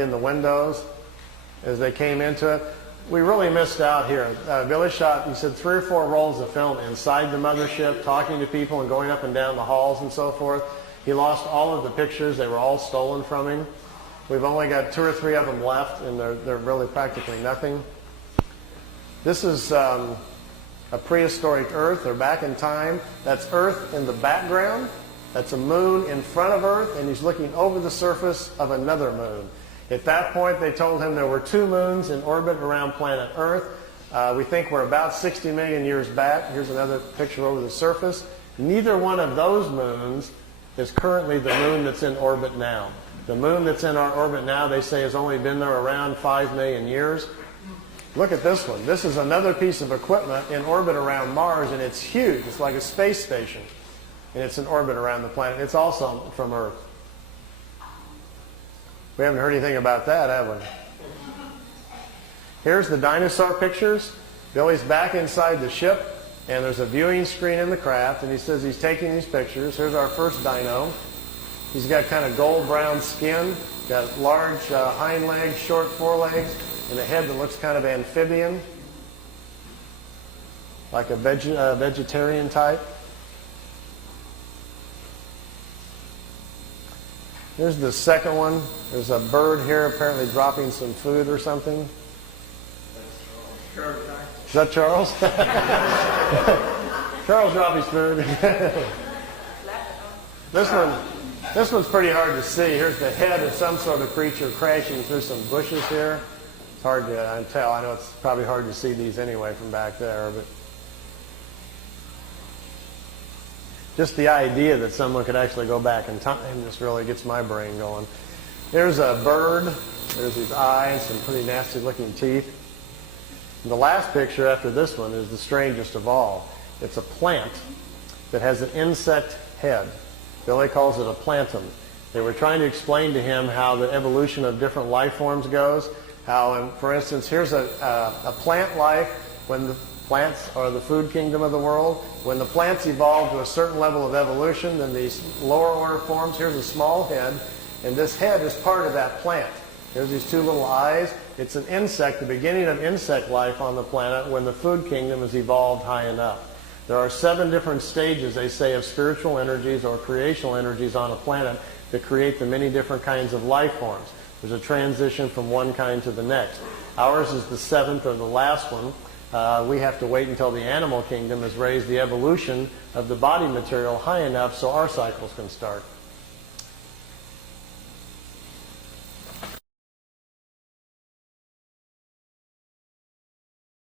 in the windows as they came into it. We really missed out here. Billy shot, he said, 3 or 4 rolls of film inside the mothership, talking to people and going up and down the halls and so forth. He lost all of the pictures. They were all stolen from him. We've only got 2 or 3 of them left, and they're really practically nothing. This is a prehistoric Earth. They're back in time. That's Earth in the background. That's a moon in front of Earth, and he's looking over the surface of another moon. At that point, they told him there were 2 moons in orbit around planet Earth. We think we're about 60 million years back. Here's another picture over the surface. Neither one of those moons is currently the moon that's in orbit now. The moon that's in our orbit now, they say, has only been there around 5 million years. Look at this one. This is another piece of equipment in orbit around Mars, and it's huge. It's like a space station, and it's in orbit around the planet. It's also from Earth. We haven't heard anything about that, have we? Here's the dinosaur pictures. Billy's back inside the ship, and there's a viewing screen in the craft, and he says he's taking these pictures. Here's our first dino. He's got kind of gold-brown skin, got large hind legs, short forelegs, and a head that looks kind of amphibian, like a vegetarian type. Here's the second one. There's a bird here apparently dropping some food or something. Is that Charles? Charles dropped his food. This one's pretty hard to see. Here's the head of some sort of creature crashing through some bushes here. It's hard to tell. I know it's probably hard to see these anyway from back there, but just the idea that someone could actually go back in time just really gets my brain going. There's a bird. There's his eyes, some pretty nasty looking teeth. And the last picture after this one is the strangest of all. It's a plant that has an insect head. Billy calls it a plantum. They were trying to explain to him how the evolution of different life forms goes. How, for instance, here's a plant life when the plants are the food kingdom of the world. When the plants evolve to a certain level of evolution, then these lower order forms, here's a small head, and this head is part of that plant. Here's these 2 little eyes. It's an insect, the beginning of insect life on the planet when the food kingdom has evolved high enough. There are 7 different stages, they say, of spiritual energies or creational energies on a planet that create the many different kinds of life forms. There's a transition from one kind to the next. Ours is the 7th or the last one. We have to wait until the animal kingdom has raised the evolution of the body material high enough so our cycles can start.